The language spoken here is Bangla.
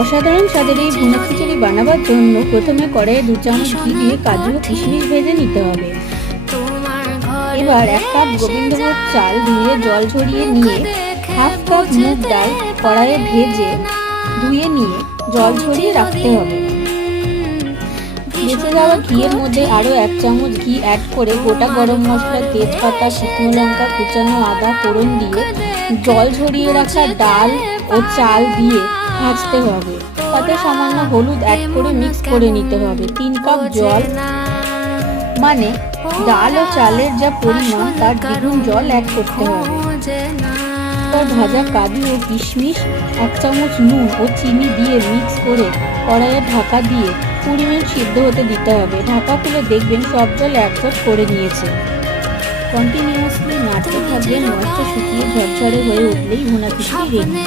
অসাধারণ স্বাদের এই ভুনা খিচুড়ি বানাবার জন্য প্রথমে কড়াইয়ে 2 চামচ ঘি দিয়ে কাজু ও কিশমিশ ভেজে নিতে হবে। এবার 1 কাপ গোবিন্দভোগ চাল ধুয়ে জল ঝরিয়ে নিয়ে হাফ কাপ মুগ ডাল কড়াইয়ে ভেজে ধুয়ে নিয়ে জল ঝরিয়ে রাখতে হবে। বেঁচে যাওয়া ঘিয়ের মধ্যে আরও 1 চামচ ঘি অ্যাড করে গোটা গরম মশলা, তেজপাতা, শুকনো লঙ্কা, কুচানো আদা ফোড়ন দিয়ে জল ঝরিয়ে রাখা ডাল ও চাল দিয়ে ভাজতে হবে। তাতে সামান্য হলুদ অ্যাড করে মিক্স করে নিতে হবে। 3 কাপ জল মানে ডাল ও চালের যা পরিমাণ তার দ্বিগুণ জল অ্যাড করতে হবে। তার ভাজা কাজু ও কিশমিশ, 1 চামচ নুন ও চিনি দিয়ে মিক্স করে কড়াইয়ে ঢাকা দিয়ে 20 মিনিট সিদ্ধ হতে দিতে হবে। ঢাকা খুলে দেখবেন সব জল অ্যাবজর্ব করে নিয়েছে। কন্টিনিউয়াসলি নাড়তে থাকবেন, মশলা শুকিয়ে ঝরঝরে হয়ে উঠলেই ভুনা খিচুড়ি রেডি।